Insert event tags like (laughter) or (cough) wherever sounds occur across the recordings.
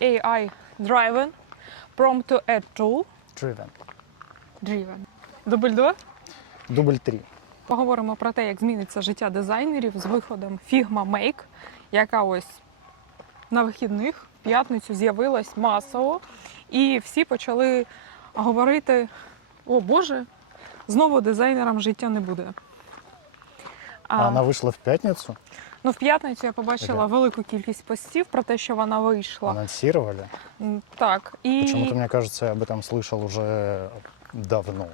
AI driven, prompt to add tool, Driven. driven. Дубль Дубль 3. Поговоримо про те, як зміниться життя дизайнерів з виходом Figma Make, яка ось на вихідних в п'ятницю з'явилась масово, і всі почали говорити: о Боже, знову дизайнерам життя не буде. А она вышла в пятницу. Ну, в п'ятницю я побачила Ага. велику кількість постів про те, що вона вийшла. Анонсировали. М, Так, і Почему-то, мне кажется, я об этом слышал уже давно.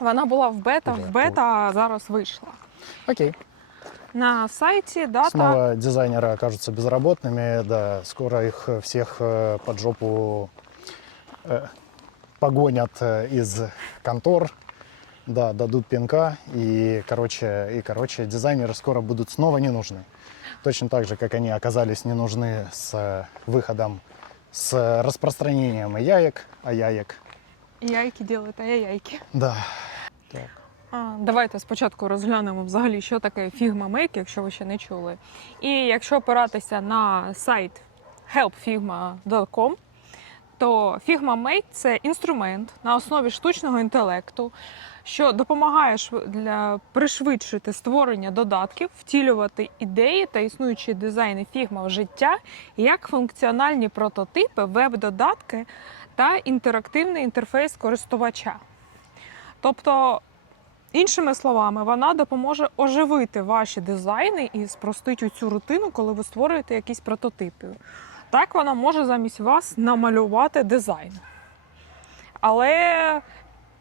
вона була в бета, Ага. в бета, а зараз вийшла. Окей. На сайті дата Снова дизайнеры окажутся безработными. Да, скоро их всех э, под жопу э, погонят э, из контор. Да, дадут пинка. И, короче, и, короче, дизайнеры скоро будут снова не нужны. Точно так же, как они оказались не нужны с э, выходом, с распространением и яек, а яек. яйки ділить, а я яйки. Да. А, Давайте спочатку розглянемо взагалі, що таке Figma Make, якщо ви ще не чули. І якщо опиратися на сайт helpfigma.com, то Figma Make – це інструмент на основі штучного інтелекту, що допомагає для пришвидшити створення додатків, втілювати ідеї та існуючі дизайни Figma в життя як функціональні прототипи, веб-додатки та інтерактивний інтерфейс користувача. Тобто Іншими словами, вона допоможе оживити ваші дизайни і спростить цю рутину, коли ви створюєте якісь прототипи. Так вона може замість вас намалювати дизайн. Але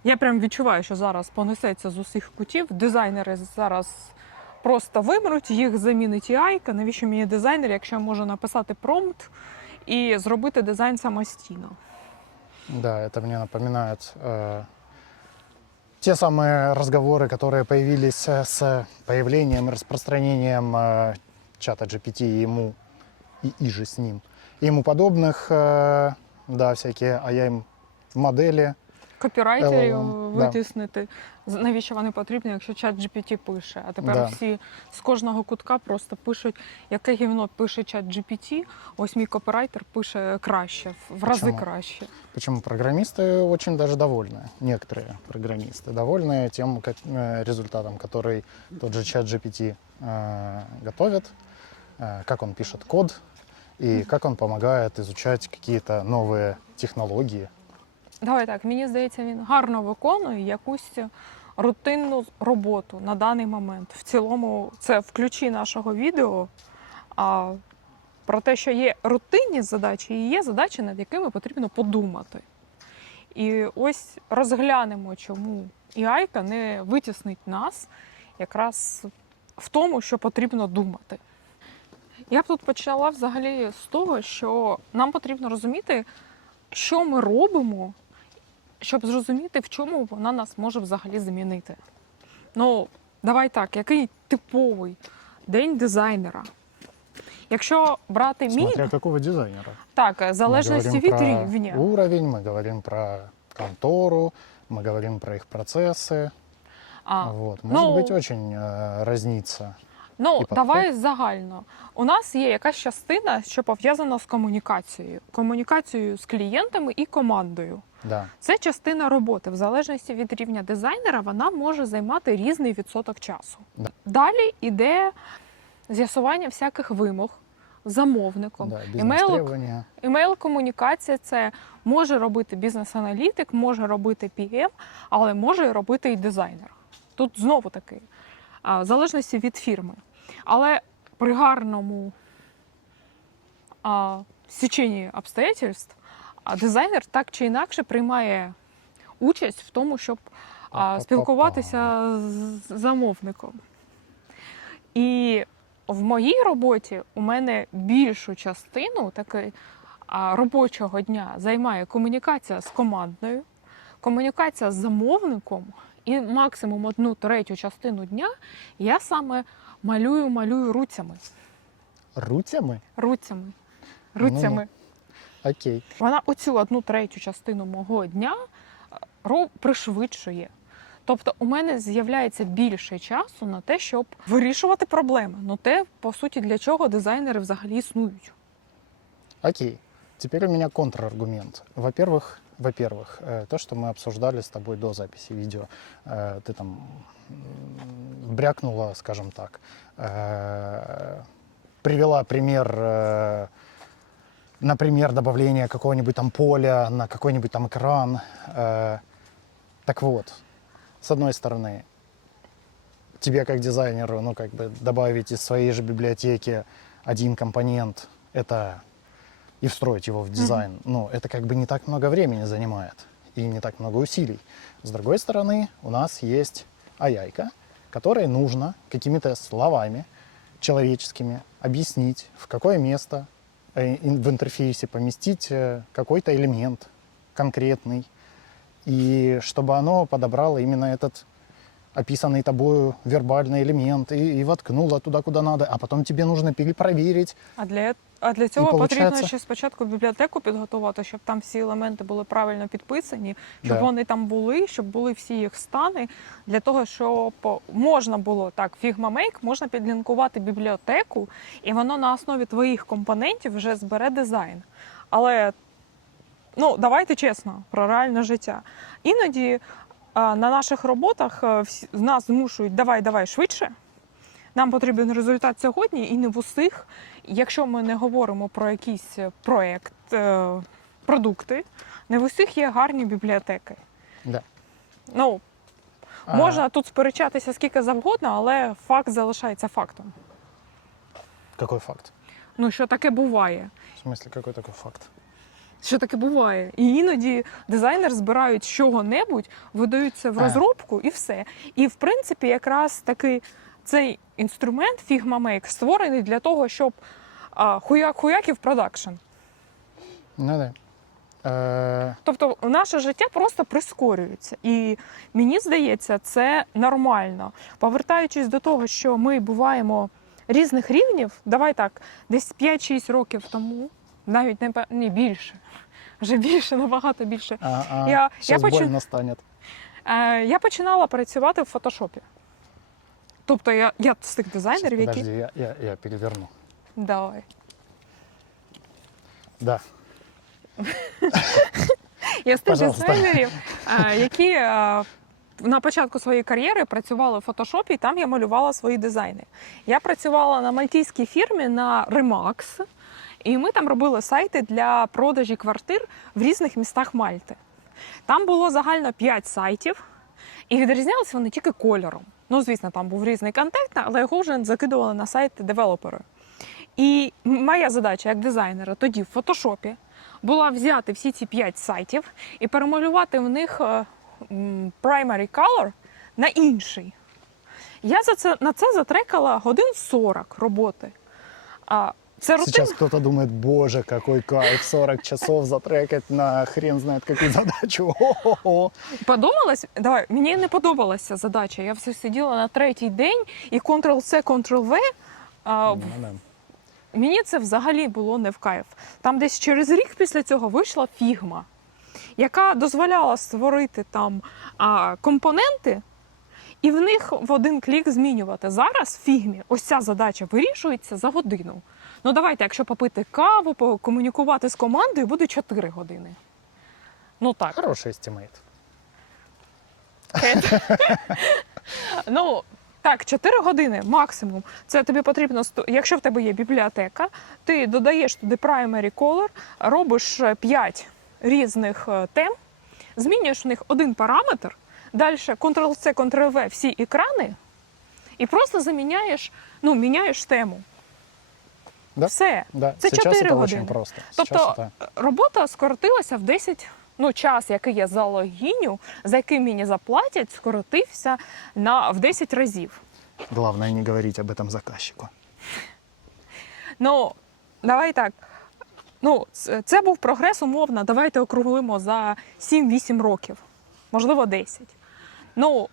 я прям відчуваю, що зараз понесеться з усіх кутів. Дизайнери зараз просто вимруть, їх замінить AI. Навіщо мені дизайнер, якщо я можу написати промпт і зробити дизайн самостійно? Да, это мне напоминает э, те самые разговоры, которые появились э, с появлением и распространением э, чата GPT и ему, и, и же с ним, и ему подобных, э, да, всякие, а я им модели, копірайтерів LLM, да. витіснити. З- Навіщо вони потрібні, якщо чат GPT пише? А тепер Да. всі з кожного кутка просто пишуть, яке гівно пише чат GPT, ось мій копірайтер пише краще, в рази Чому? краще. Почему программисты очень даже довольны, некоторые программисты довольны тем как, э, результатом, который тот же чат GPT э, готовит, э, как он пишет код и как он помогает изучать какие-то новые технологии. Давай так, мені здається, він гарно виконує якусь рутинну роботу на даний момент. В цілому, це в ключі нашого відео. А про те, що є рутинні задачі і є задачі, над якими потрібно подумати. І ось розглянемо, чому AI не витіснить нас якраз в тому, що потрібно думати. Я б тут почала взагалі з того, що нам потрібно розуміти, що ми робимо, щоб зрозуміти, в чому вона нас може взагалі замінити. Ну, давай так, який типовий день дизайнера? Якщо брати мій, Смотря какого дизайнера. так, в Мы залежності говорим від про рівня. уровень, мы говорим про контору, мы говорим про их процессы. А, вот. Может ну- быть, очень э, разнится. Ну, давай загально. У нас є якась частина, що пов'язана з комунікацією, комунікацією з клієнтами і командою. Да. Це частина роботи. В залежності від рівня дизайнера вона може займати різний відсоток часу. Да. Далі йде з'ясування всяких вимог замовником. да бизнес-требования. імейл-комунікація це може робити бізнес-аналітик, може робити PM, але може робити і дизайнер. Тут знову таки, в залежності від фірми. Але при гарному а, січенні обстоятельств дизайнер так чи інакше приймає участь в тому, щоб а, спілкуватися з замовником. І в моїй роботі у мене більшу частину таки, а, робочого дня займає комунікація з командою, комунікація з замовником, і максимум одну третю частину дня я саме малюю, малюю руцями. Руцями? Руцями. Руцями. Окей. Вона оцю одну третю частину мого дня е, пришвидшує. Тобто у мене з'являється більше часу на те, щоб вирішувати проблеми. Ну те, по суті, для чого дизайнери взагалі існують. Окей. Теперь у меня контраргумент. Во-первых, во-первых, э, то, что мы обсуждали с тобой до записи видео, э, ты там брякнула, скажем так, э, привела пример, например, добавления какого-нибудь там поля на какой-нибудь там экран. Так вот, с одной стороны, тебе как дизайнеру, ну, как бы добавить из своей же библиотеки один компонент, это и встроить его в дизайн, ну, это как бы не так много времени занимает и не так много усилий. С другой стороны, у нас есть ай которой нужно какими-то словами человеческими объяснить, в какое место э, в интерфейсе поместить э, какой-то элемент конкретный, и чтобы оно подобрало именно этот описанный тобою вербальный элемент и, и воткнуло туда, куда надо, а потом тебе нужно перепроверить. А для, а для цього получається- потрібно ще спочатку бібліотеку підготувати, щоб там всі елементи були правильно підписані, щоб Да. вони там були, щоб були всі їх стани, для того, щоб можна було так, Figma Make можна підлінкувати бібліотеку, і воно на основі твоїх компонентів вже збере дизайн. Але ну, давайте чесно про реальне життя. Іноді а, на наших роботах а, всі- нас змушують давай, давай швидше. Нам потрібен результат сьогодні і не в усіх. Якщо ми не говоримо про якийсь е, проєкт, е, продукти, не в усіх є гарні бібліотеки. Да. Ну, А, можна тут сперечатися скільки завгодно, але факт залишається фактом. Какой факт? Ну, що таке буває. В смысле, какой такой факт? Що таке буває? І іноді дизайнер збирають чого-небудь, видають це в розробку і все. І в принципі, якраз таки цей інструмент Figma Make створений для того, щоб а, хуяк-хуяків продакшн. Ну да. Э, Тобто наше життя просто прискорюється. І мені здається, це нормально. Повертаючись до того, що ми буваємо різних рівнів, давай так, десь 5-6 років тому, навіть не, ні, більше. (laughs) Вже більше, набагато більше. а, а, Я- я сейчас больно. Е, я починала працювати в фотошопі. Тобто я, я з тих дизайнерів, які. подожди, я, я, я переверну. Давай. Да. (laughs) Я з тих дизайнерів, е, які е, на початку своєї кар'єри працювали в фотошопі, і там я малювала свої дизайни. Я працювала на мальтійській фірмі на Remax, і ми там робили сайти для продажі квартир в різних містах Мальти. Там було загально 5 сайтів, і відрізнялися вони тільки кольором. Ну, звісно, там був різний контент, але його вже закидували на сайт девелопери. І моя задача як дизайнера тоді в фотошопі була взяти всі ці 5 сайтів і перемалювати в них е, primary color на інший. Я за це, на це затрекала годин 40 роботи. Це рутин. Сейчас кто-то думает, боже, какой кайф, 40 часов затрекать на хрен знает какую задачу. Хо-хо-хо. Подобалась? Давай, мені не подобалася задача. Я все сиділа на третій день і Ctrl-C, Ctrl-V. А, Ну, да. Мені це взагалі було не в кайф. Там десь через рік після цього вийшла фігма, яка дозволяла створити там а, компоненти і в них в один клік змінювати. Зараз в фігмі ось ця задача вирішується за годину. Ну давайте, якщо попити каву, покомунікувати з командою, буде 4 години. Ну так. Хороший стимейт. (laughs) Ну, так, 4 години максимум. Це тобі потрібно, якщо в тебе є бібліотека, ти додаєш туди primary color, робиш 5 різних е, тем, змінюєш в них один параметр, далі Ctrl-C, Ctrl-V всі екрани, і просто заміняєш, ну, міняєш тему. Да? Все. Да, Це сейчас 4 это години. очень просто. Тобто Сейчас это... робота скоротилася в 10, ну, час, який я за логіню, за який мені заплатять, скоротився на, в 10 разів. Главное не говорить об этом заказчику. Ну, давай так. Ну, це, це був прогрес умовно. Давайте округлимо за 7-8 років, можливо, 10. Ну,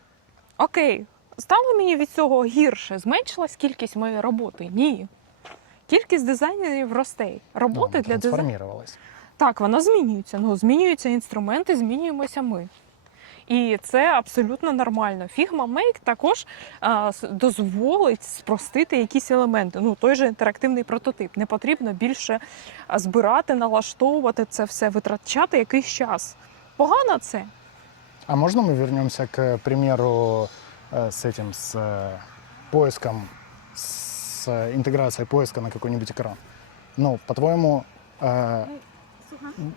окей, стало мені від цього гірше. Зменшилась кількість моєї роботи? Ні. Кількість дизайнерів росте. Роботи Ну, для дизайнерів. трансформировалось. Так, вона змінюється. Ну, змінюються інструменти, змінюємося ми. І це абсолютно нормально. Figma Make також а, с- дозволить спростити якісь елементи. Ну, той же інтерактивний прототип. Не потрібно більше а, збирати, налаштовувати це все, витрачати якийсь час. Погано це. А можно мы вернемся к примеру э, с этим, с э, поиском, с э, интеграцией поиска на какой-нибудь экран? Ну, по-твоему, э,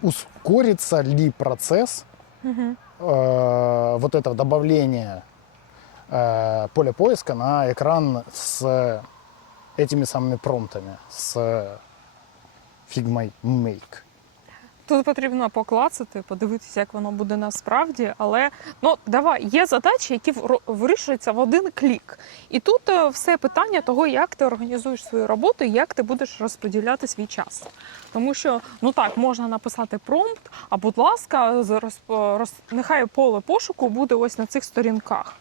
ускорится ли процесс э, вот этого добавления э, поля поиска на экран с этими самыми промптами, с Figma Make? Тут потрібно поклацати, подивитися, як воно буде насправді. Але ну давай, є задачі, які вирішуються в один клік. І тут е, все питання того, як ти організуєш свою роботу як ти будеш розподіляти свій час. Тому що ну так можна написати промпт, а будь ласка, з- розп- роз, нехай поле пошуку буде ось на цих сторінках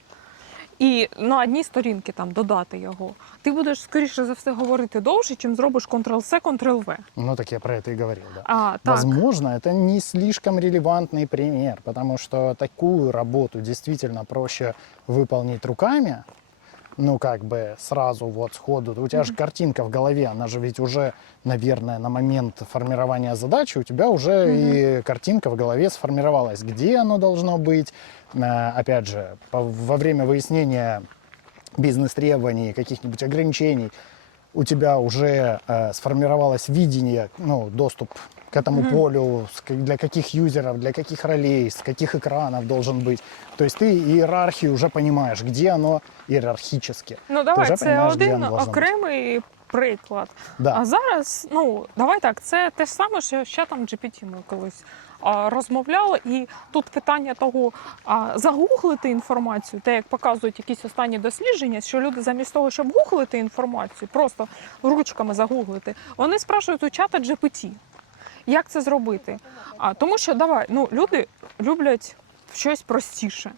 І на одній сторінці там додати його. Ти будеш скоріше за все говорити довше, чим зробиш Ctrl-C, Ctrl-V. Ну, так я про это и говорил, да. А, так. Возможно, это не слишком релевантный пример, потому что такую работу действительно проще выполнить руками, ну, как бы сразу вот сходу. У тебя же картинка в голове, она же ведь уже, наверное, на момент формирования задачи у тебя уже и картинка в голове сформировалась. Где оно должно быть? Э, Опять же, по- во время выяснения бизнес-требований, каких-нибудь ограничений, у тебя уже э, сформировалось видение, ну, доступ к этому полю, с ка- для каких юзеров, для каких ролей, с каких экранов должен быть. То есть ты иерархию уже понимаешь, где оно иерархически. Ну Ти давай, вже це розумієш, де один воно должно окремий приклад. Да. А зараз, ну давай так, це те ж саме, що ще там GPT ми колись а, розмовляли. І тут питання того, а, загуглити інформацію, те, як показують якісь останні дослідження, що люди замість того, щоб гуглити інформацію, просто ручками загуглити, вони спрашують у чата GPT. Як це зробити? А, тому що давай, ну люди люблять щось простіше.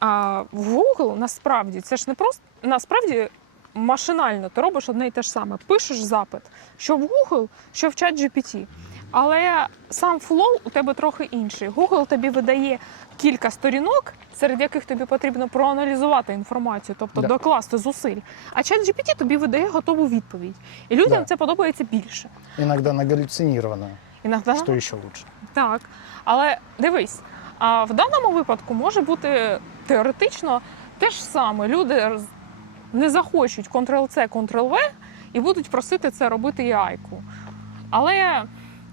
А в Google насправді це ж не просто насправді машинально ти робиш одне і те ж саме. Пишеш запит, що в Google, що в чат GPT. Але сам флоу у тебе трохи інший. Google тобі видає кілька сторінок, серед яких тобі потрібно проаналізувати інформацію, тобто Да. докласти зусиль. А чат GPT тобі видає готову відповідь. І людям Да. це подобається більше. Иногда нагаллюцинированное, Іногда что еще лучше. так. Але дивись, а в даному випадку може бути теоретично те ж саме. Люди не захочуть Ctrl-C, Ctrl-V і будуть просити це робити AI-ку. Але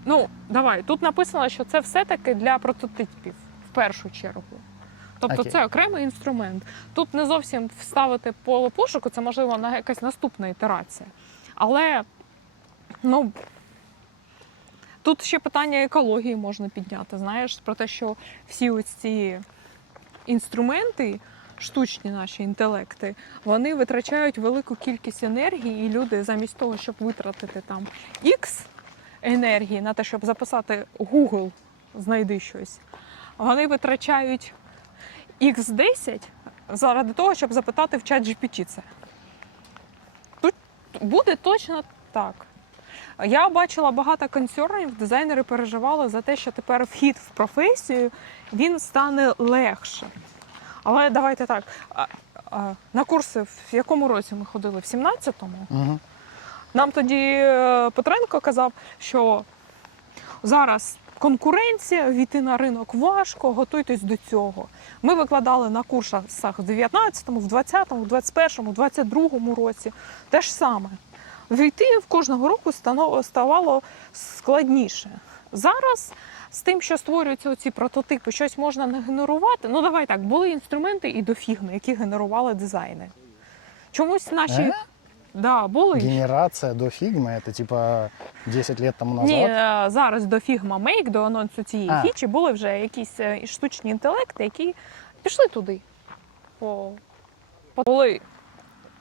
ну, давай, тут написано, що це все-таки для прототипів в першу чергу. Тобто Окей. це окремий інструмент. Тут не зовсім вставити поле пошуку, це можливо на якась наступна ітерація. Але ну, Тут ще питання екології можна підняти. Знаєш, про те, що всі ось ці інструменти, штучні наші інтелекти, вони витрачають велику кількість енергії, і люди замість того, щоб витратити там X енергії на те, щоб записати Google, знайди щось, вони витрачають X10 заради того, щоб запитати в чат GPT це. Тут буде точно так. Я бачила багато консернів, дизайнери переживали за те, що тепер вхід в професію він стане легше. Але давайте так. а- а, На курси в якому році ми ходили? В 17-му? Мгм. Нам тоді е, Петренко казав, що зараз конкуренція, війти на ринок важко, готуйтесь до цього. Ми викладали на курсах в 19-му, в 20-му, в 21-му, в 22-му році. Те ж саме. Війти в кожного року ставало складніше. Зараз з тим, що створюються ці прототипи, щось можна не генерувати. Ну давай так, були інструменти і до фігми, які генерували дизайни. Чомусь наші Е? да, були. Генерация до фигмы, это типа 10 лет тому назад. Ні, е, зараз до Figma Make, до анонсу цієї А. фічі були вже якісь е, штучні інтелекти, які пішли туди. По... по- Були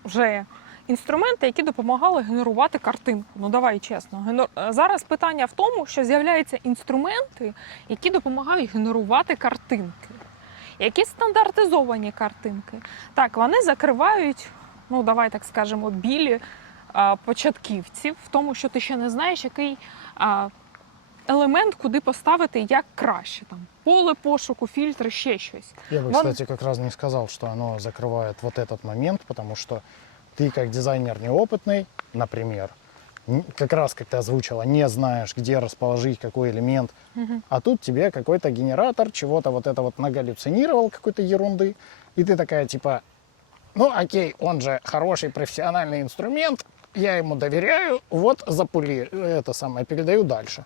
вже інструменти, які допомагали генерувати картинку. Ну давай чесно. Генер... е, Зараз питання в тому, що з'являються інструменти, які допомагають генерувати картинки. Які стандартизовані картинки. Так, вони закривають, ну давай так скажемо, білі а, початківців в тому, що ти ще не знаєш, який а, елемент, куди поставити як краще. Там поле пошуку, фільтри, ще щось. Я бы, Вон- кстати, как раз не сказал, что оно закрывает вот этот момент, потому что ты как дизайнер неопытный, например, как раз как ты озвучила, не знаешь, где расположить какой элемент, а тут тебе какой-то генератор чего-то вот это вот нагаллюцинировал какой-то ерунды, и ты такая типа, ну окей, он же хороший профессиональный инструмент, я ему доверяю, вот запули, это самое, передаю дальше.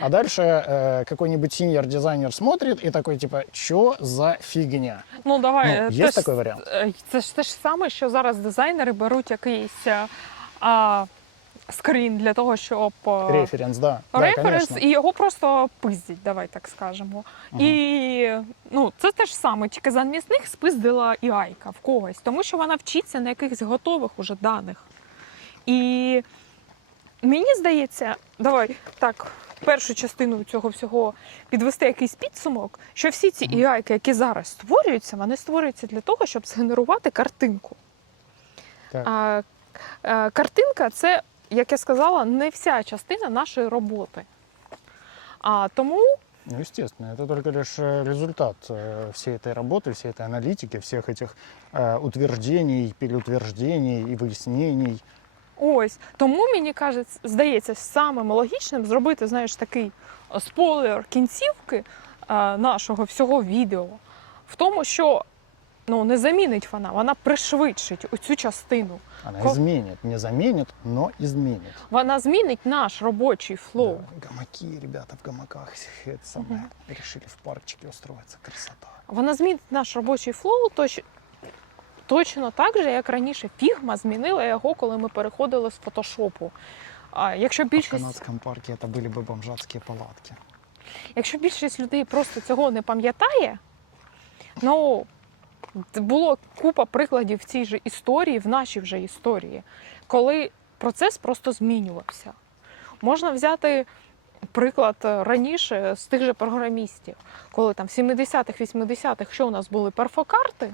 А дальше э, какой-нибудь синьор-дизайнер смотрит и такой типа, что за фигня? Ну давай, Ну, є такий варіант? Це ж те ж саме, що зараз дизайнери беруть якийсь е, а, скрін для того, щоб е, Референс, да. да, референс, конечно. і його просто пиздять, давай так скажемо. І ну, це те ж саме, тільки замість них спиздила і Айка в когось, тому що вона вчиться на якихось готових уже даних. І мені здається, давай так, першу частину цього всього підвести якийсь підсумок, що всі ці AI, які зараз створюються, вони створюються для того, щоб згенерувати картинку. Так. А, е, картинка це, як я сказала, не вся частина нашої роботи. А тому Ну, естественно, это только лишь э, результат э, всей этой работы, всей этой аналитики, всех этих э, утверждений, переутверждений и выяснений. ось тому мені кажеться, здається, самим логічним зробити, знаєш, такий е, спойлер кінцівки е, нашого всього відео в тому, що ну, не замінить вона, вона пришвидшить оцю частину. Она Ко- изменит, не заменит, но изменит. Вона змінить наш робочий флоу. Да, гамаки, ребята в гамаках это самое, решили в паркчике устроиться. Красота. Вона змінить наш робочий флоу точ... точно так же, як раніше Фігма змінила його, коли ми переходили з фотошопу. А якщо А в більшість, канадском парке это были бы бомжатские палатки. якщо більшість людей просто цього не пам'ятає, ну д- було купа прикладів в цій же історії, в нашій вже історії, коли процес просто змінювався. Можна взяти приклад е, раніше з тих же програмістів, коли там в 70-х, 80-х, що у нас були перфокарти,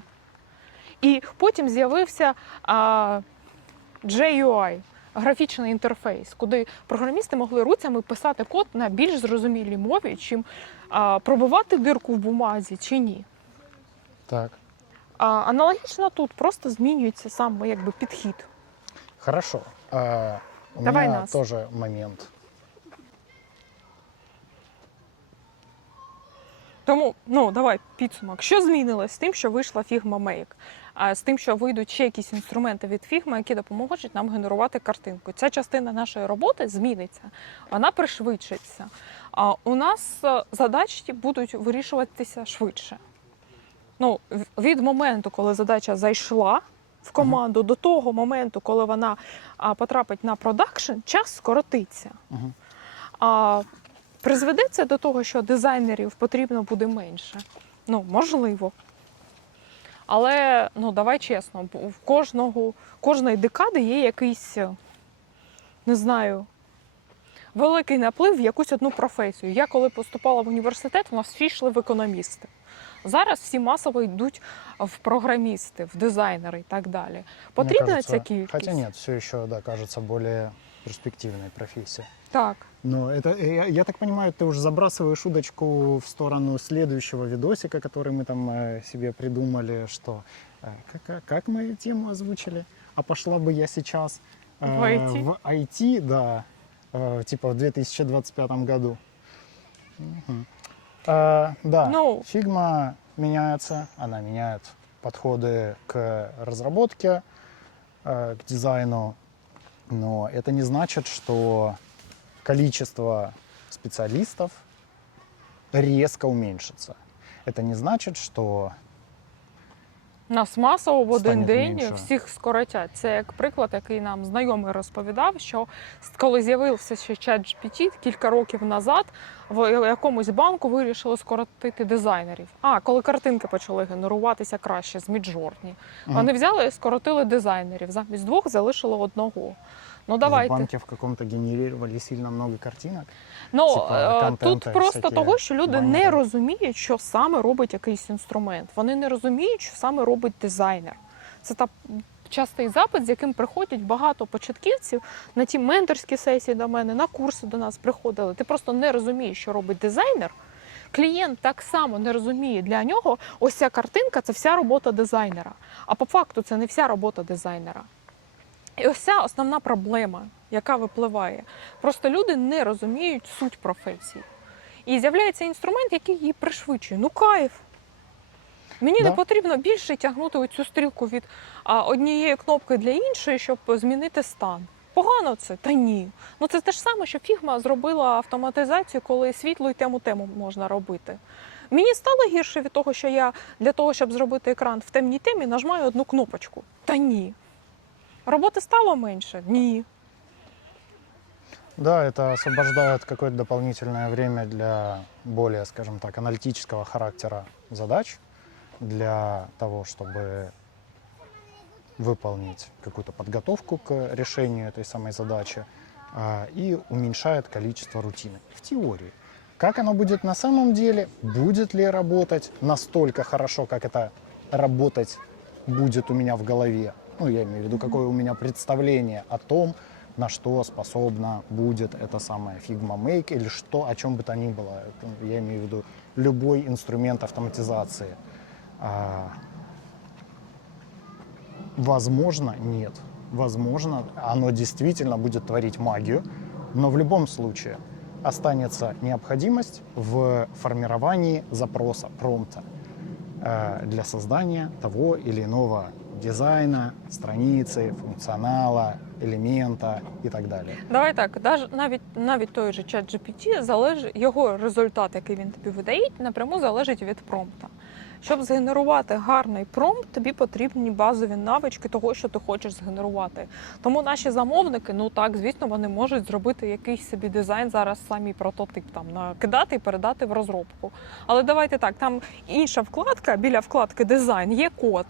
і потім з'явився JUI, графічний інтерфейс, куди програмісти могли руцями писати код на більш зрозумілій мові, чим а, пробивати дирку в бумазі чи ні. Так. А, аналогічно тут просто змінюється сам якби підхід. Хорошо. А, у Давай меня нас. тоже момент. Тому ну давай підсумок. Що змінилось з тим, що вийшла Figma Make? З тим, що вийдуть ще якісь інструменти від Figma, які допоможуть нам генерувати картинку. Ця частина нашої роботи зміниться, вона пришвидшиться. А у нас е, задачі будуть вирішуватися швидше. Ну, від моменту, коли задача зайшла в команду, до того моменту, коли вона а, потрапить на продакшн, час скоротиться. Мгм. А призведе це до того, що дизайнерів потрібно буде менше. Ну, можливо. Але ну, давай чесно, в кожного, кожної декади є якийсь, е, не знаю, великий наплив в якусь одну професію. Я коли поступала в університет, у нас всі йшли в економісти. Зараз всі масово йдуть в програмісти, в дизайнери і так далі. Потрібна ця кількість? Хотя нет, все еще, да, кажется более перспективной профессией. Так. Но это, э, я, я так понимаю, ты уже забрасываешь удочку в сторону следующего видосика, который мы там э, себе придумали, что э, как, как мы тему озвучили, а пошла бы я сейчас э, В IT? в IT, да, э, типа в 2025 году. Мгм. Э, да, Ну. фигма меняется, она меняет подходы к разработке, э, к дизайну, но это не значит, что количество специалистов резко уменьшится. Это не значит, что Нас масово в один день менше. всіх скоротять. Це як приклад, який нам знайомий розповідав, що коли з'явився ще чат GPT кілька років назад, в якомусь банку вирішили скоротити дизайнерів. А коли картинки почали генеруватися краще з Міджорні, вони взяли і скоротили дизайнерів. Замість двох залишили одного. Ну в давайте. банке в каком-то генерировали сильно много картинок. Ну Типа, е, тут просто того, що люди не розуміють, що саме робить якийсь інструмент. Вони не розуміють, що саме робить дизайнер. Це та частий запит, з яким приходять багато початківців на ті менторські сесії до мене, на курси до нас приходили. Ти просто не розумієш, що робить дизайнер. Клієнт так само не розуміє для нього. Ось ця картинка це вся робота дизайнера. А по факту це не вся робота дизайнера. І ось ця основна проблема, яка випливає. Просто люди не розуміють суть професії. І з'являється інструмент, який її пришвидшує. Ну кайф. Мені не потрібно більше тягнути цю стрілку від а, однієї кнопки для іншої, щоб змінити стан. Погано це? Та ні. Ну це те ж саме, що Фігма зробила автоматизацію, коли світло і тему тему можна робити. Мені стало гірше від того, що я для того, щоб зробити екран в темній темі, нажимаю одну кнопочку. Та ні. Роботи стало менше? Ні. Да, это освобождает какое-то дополнительное время для более, скажем так, аналитического характера задач, для того, чтобы выполнить какую-то подготовку к решению этой самой задачи а, и уменьшает количество рутины. В теории. Как оно будет на самом деле? Будет ли работать настолько хорошо, как это работать будет у меня в голове? Ну, я имею в виду, какое у меня представление о том, на что способна будет эта самая Figma Make или что, о чем бы то ни было. Я имею в виду любой инструмент автоматизации. А, Возможно, нет. Возможно, оно действительно будет творить магию, но в любом случае останется необходимость в формировании запроса, промпта э, для создания того или иного дизайна, страницы, функционала, элемента и так далее. Давай так, навіть навіть той же чат GPT залежить його результат, який він тобі видає, напряму залежить від промпта. Щоб згенерувати гарний промпт, тобі потрібні базові навички того, що ти хочеш згенерувати. Тому наші замовники, ну так, звісно, вони можуть зробити якийсь собі дизайн зараз самі прототип там накидати і передати в розробку. Але давайте так, там інша вкладка біля вкладки дизайн є код,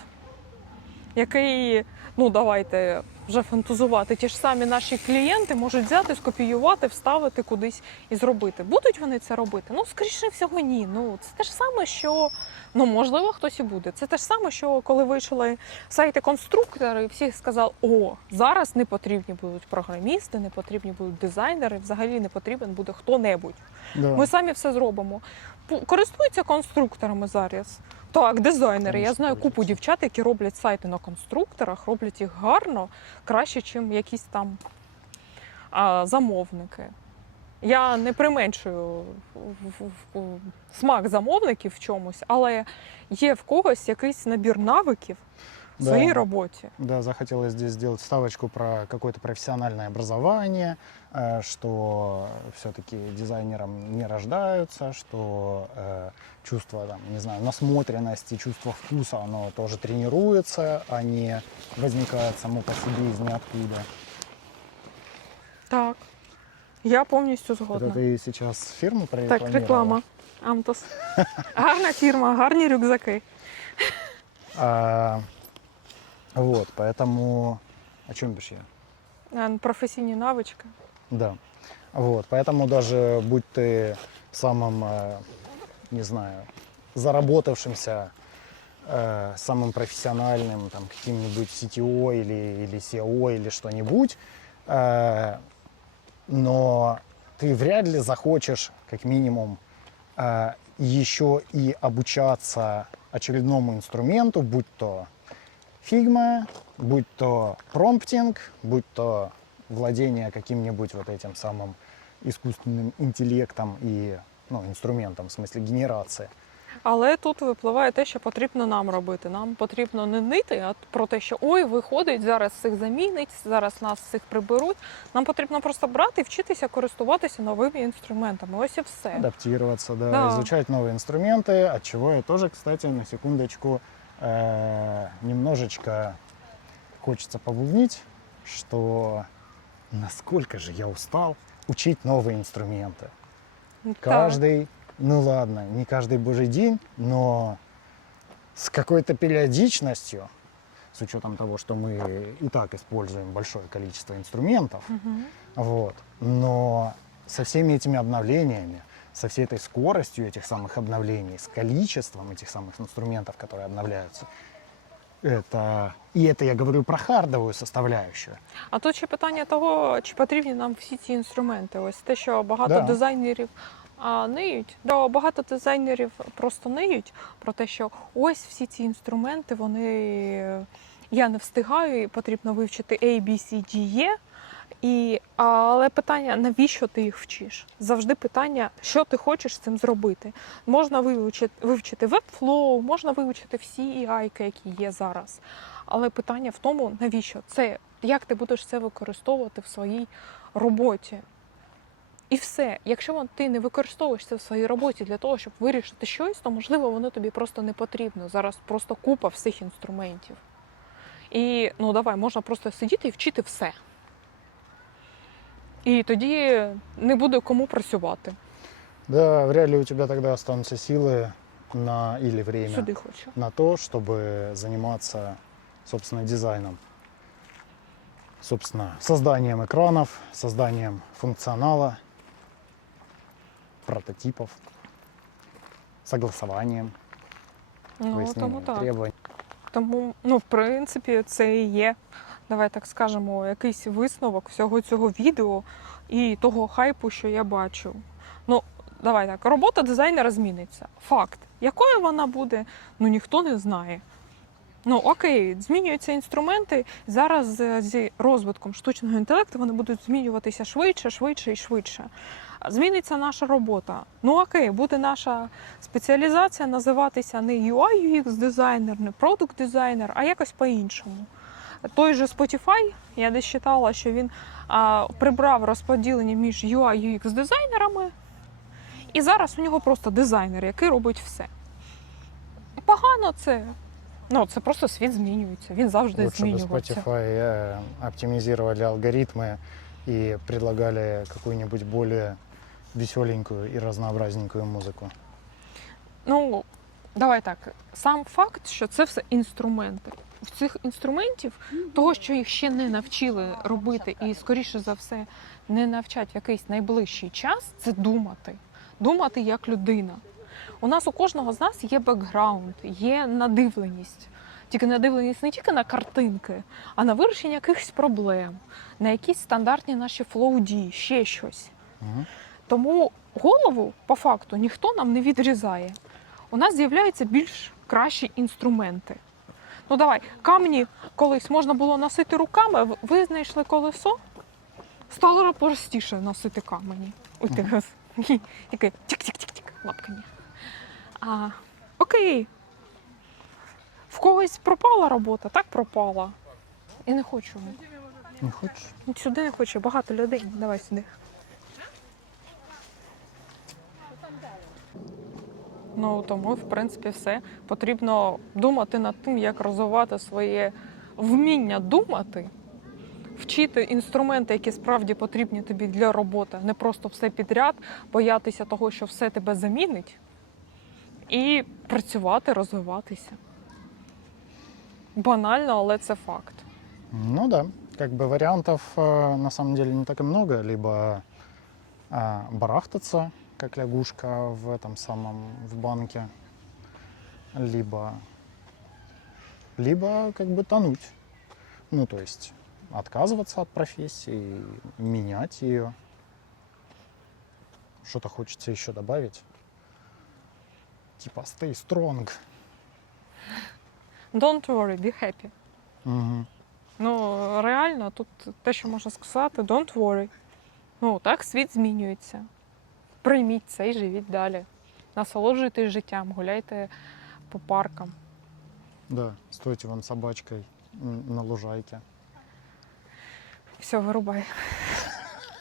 який, ну давайте вже фантазувати. Ті ж самі наші клієнти можуть взяти, скопіювати, вставити кудись і зробити. Будуть вони це робити? Ну, скоріше всього, ні. Ну це те ж саме, що ну можливо хтось і буде. Це те ж саме, що коли вийшли сайти конструктори, всі сказали, о, зараз не потрібні будуть програмісти, не потрібні будуть дизайнери, взагалі не потрібен буде хто-небудь. Да. Ми самі все зробимо. Користуються конструкторами зараз. Так, дизайнери. Я знаю купу дівчат, які роблять сайти на конструкторах, роблять їх гарно, краще, ніж якісь там замовники. Я не применшую смак замовників в чомусь, але є в когось якийсь набір навиків в Да. своїй роботі. Да, захотелось здесь сделать вставочку про какое-то профессиональное образование, э, что все-таки дизайнером не рождаются, что э, чувство, там, не знаю, насмотренности, чувство вкуса, оно тоже тренируется, а не возникает само по себе из ниоткуда. Так. Я повністю Это згодна. ты сейчас фирму Так, прорекламировала? реклама. Амтос. (laughs) Гарна фірма, гарні рюкзаки. А, Вот, поэтому... О чем бишь я? Е, Професійні навички. Да. Вот, поэтому даже будь ты самым, э, не знаю, заработавшимся, э, самым профессиональным, там, каким-нибудь CTO или, или SEO или что-нибудь, э, но ты вряд ли захочешь, как минимум, еще и обучаться очередному инструменту, будь то Figma, будь то промптинг, будь то владение каким-нибудь вот этим самым искусственным интеллектом и ну, инструментом, в смысле генерации. Але тут випливає те, що потрібно нам робити. Нам потрібно не нити, а про те, що ой, виходить, зараз цих замінить, зараз нас всіх приберуть. Нам потрібно просто брати і вчитися користуватися новими інструментами. Ось і все. Адаптироваться, да, Да. изучать новые инструменты, от чего я тоже, кстати, на секундочку, Э, немножечко хочется побубнить, что насколько же я устал учить новые инструменты. Так. Каждый, ну ладно, не каждый божий день, но с какой-то периодичностью, с учетом того, что мы и так используем большое количество инструментов, Мгм. вот, но со всеми этими обновлениями, со всей этой скоростью этих самых обновлений, с количеством этих самых инструментов, которые обновляются, Это, и это я говорю про хардовую составляющую. А тут ще питання того, чи потрібні нам всі ці інструменти. Ось те, що багато Да. дизайнерів а, ниють. Да, багато дизайнерів просто ниють про те, що ось всі ці інструменти, вони я не встигаю, і потрібно вивчити A, B, C, D, E. І, але питання, навіщо ти їх вчиш? Завжди питання, що ти хочеш з цим зробити. Можна вивчити, вивчити Webflow, можна вивчити всі AI, які є зараз. Але питання в тому, навіщо це, як ти будеш це використовувати в своїй роботі. І все. Якщо ти не використовуєш це в своїй роботі для того, щоб вирішити щось, то можливо воно тобі просто не потрібно. Зараз просто купа всіх інструментів. І ну давай, можна просто сидіти і вчити все. І тоді не буде кому працювати. Да, вряд ли у тебя тогда останутся силы на, или время Сюди хочу. на то, чтобы заниматься, собственно, дизайном. Собственно, созданием экранов, созданием функционала, прототипов, согласованием, Ну, тому выяснением так. требований. Тому, ну, в принципі, це і є, Давай так скажемо, якийсь висновок всього цього відео і того хайпу, що я бачу. Ну, давай так, робота дизайнера зміниться. Факт. Якою вона буде, ну ніхто не знає. Ну окей, змінюються інструменти. Зараз е, зі розвитком штучного інтелекту вони будуть змінюватися швидше, швидше і швидше. Зміниться наша робота. Ну окей, буде наша спеціалізація називатися не UI UX дизайнер, не продукт дизайнер, а якось по-іншому. Той же Spotify, я десь читала, що він а, прибрав розподілення між UI UX дизайнерами, і зараз у нього просто дизайнер, який робить все. Погано це. Ну, це просто світ змінюється. Він завжди Лучше бы змінювався. Spotify э, оптимизировали алгоритмы и предлагали какую-нибудь более веселенькую и разнообразненькую музыку. Ну, давай так. Сам факт, що це все інструменти. В цих інструментів того, що їх ще не навчили робити, і скоріше за все не навчать в якийсь найближчий час, це думати. Думати як людина. У нас у кожного з нас є бекграунд, є надивленість. Тільки надивленість не тільки на картинки, а на вирішення якихось проблем, на якісь стандартні наші флоуді, ще щось. Мгм. Тому голову по факту ніхто нам не відрізає. У нас з'являються більш кращі інструменти. Ну давай, камні колись можна було носити руками, ви знайшли колесо, стало простіше носити камені. Ти тік-тік-тік-тік лапкані. А, окей. В когось пропала робота, так пропала. І не хочу. Не хочешь? Сюди не хочу, багато людей. Давай сюди. Ну тому, в принципі, все. Потрібно думати над тим, як розвивати своє вміння думати, вчити інструменти, які справді потрібні тобі для роботи, не просто все підряд, боятися того, що все тебе замінить, і працювати, розвиватися. Банально, але це факт. Ну да, как бы вариантов э, на самом деле не так и много. Либо э, барахтаться, как лягушка в этом самом, в банке, либо, либо как бы тонуть. Ну, то есть отказываться от профессии, менять ее. Что-то хочется еще добавить. Типа stay strong. Don't worry, be happy. Мгм. Ну, реально, тут те, що можна сказати, don't worry. Ну, так світ змінюється. Прийміть це і живіть далі. Насолоджуйтесь життям, гуляйте по паркам. Да, стойте вам собачкой на лужайке. Все, вирубай.